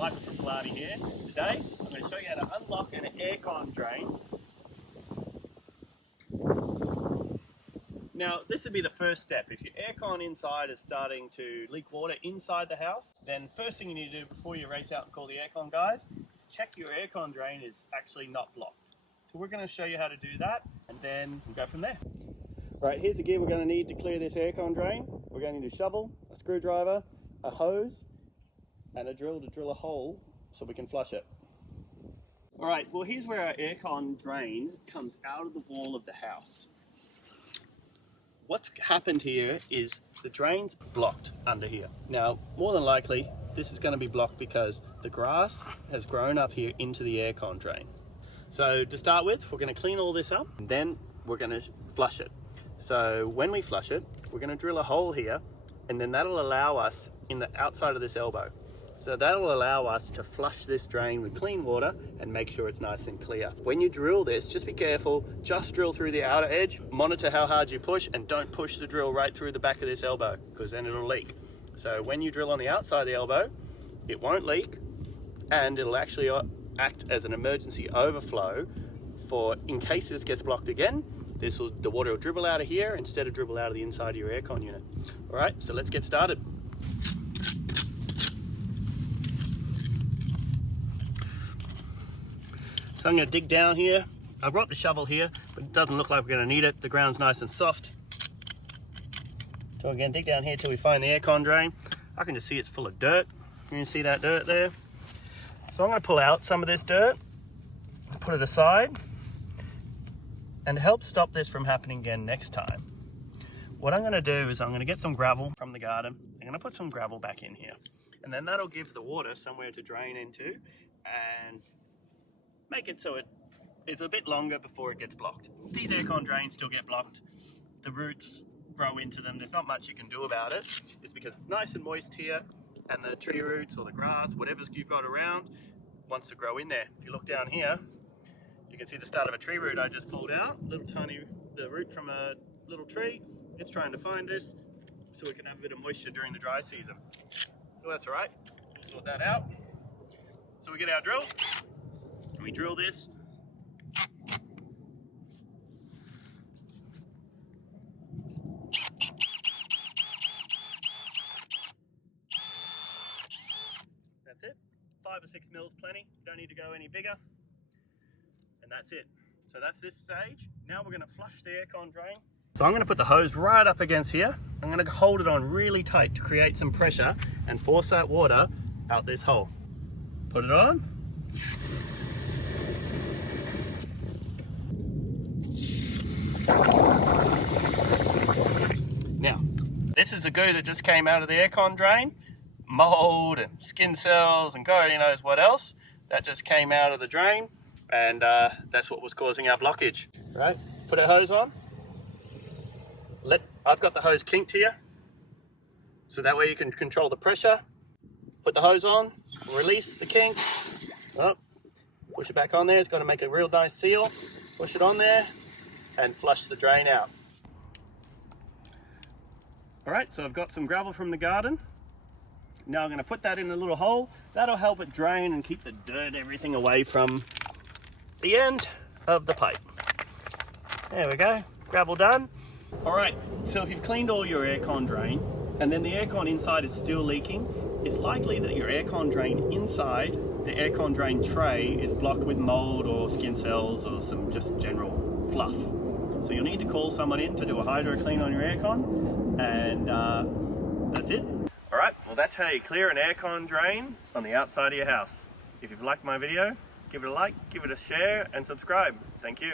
Michael from Killarney here. Today I'm going to show you how to unlock an aircon drain. Now this would be the first step. If your aircon inside is starting to leak water inside the house, then first thing you need to do before you race out and call the aircon guys is check your aircon drain is actually not blocked. So we're going to show you how to do that and then we'll go from there. Right, here's the gear we're going to need to clear this aircon drain. We're going to need a shovel, a screwdriver, a hose and a drill to drill a hole so we can flush it. Alright, well here's where our aircon drain comes out of the wall of the house. What's happened here is the drain's blocked under here. Now, more than likely, this is going to be blocked because the grass has grown up here into the aircon drain. So to start with, we're going to clean all this up and then we're going to flush it. So when we flush it, we're going to drill a hole here and then that'll allow us in the outside of this elbow. So that'll allow us to flush this drain with clean water and make sure it's nice and clear. When you drill this, just be careful, just drill through the outer edge, monitor how hard you push and don't push the drill right through the back of this elbow because then it'll leak. So when you drill on the outside of the elbow, it won't leak and it'll actually act as an emergency overflow for in case this gets blocked again, the water will dribble out of here instead of dribble out of the inside of your aircon unit. All right, so let's get started. So I'm going to dig down here. I brought the shovel here, but it doesn't look like we're going to need it. The ground's nice and soft. So again, dig down here till we find the aircon drain. I can just see it's full of dirt. You can see that dirt there. So I'm going to pull out some of this dirt, put it aside, and to help stop this from happening again next time, what I'm going to do is I'm going to get some gravel from the garden. I'm going to put some gravel back in here. And then that'll give the water somewhere to drain into and make it so it's a bit longer before it gets blocked. These aircon drains still get blocked. The roots grow into them. There's not much you can do about it. It's because it's nice and moist here and the tree roots or the grass, whatever you've got around, wants to grow in there. If you look down here, you can see the start of a tree root I just pulled out. The root from a little tree. It's trying to find this so we can have a bit of moisture during the dry season. So that's all right. Sort that out. So we get our drill. We drill this. That's it. 5 or 6 mils plenty. Don't need to go any bigger. And that's it. So that's this stage. Now we're going to flush the aircon drain. So I'm going to put the hose right up against here. I'm going to hold it on really tight to create some pressure and force that water out this hole. Put it on. Now, this is the goo that just came out of the aircon drain. Mold and skin cells and God knows what else. That just came out of the drain and that's what was causing our blockage. Right, put our hose on. I've got the hose kinked here, so that way you can control the pressure. Put the hose on, release the kink. Oh, push it back on there, it's going to make a real nice seal. Push it on there and flush the drain out. Alright, so I've got some gravel from the garden. Now I'm going to put that in the little hole. That'll help it drain and keep the dirt, everything away from the end of the pipe. There we go, gravel done. Alright, so if you've cleaned all your aircon drain and then the aircon inside is still leaking, it's likely that your aircon drain inside, the aircon drain tray, is blocked with mold or skin cells or some just general fluff. So you'll need to call someone in to do a hydro clean on your aircon and that's it. Alright, well that's how you clear an aircon drain on the outside of your house. If you've liked my video, give it a like, give it a share and subscribe. Thank you.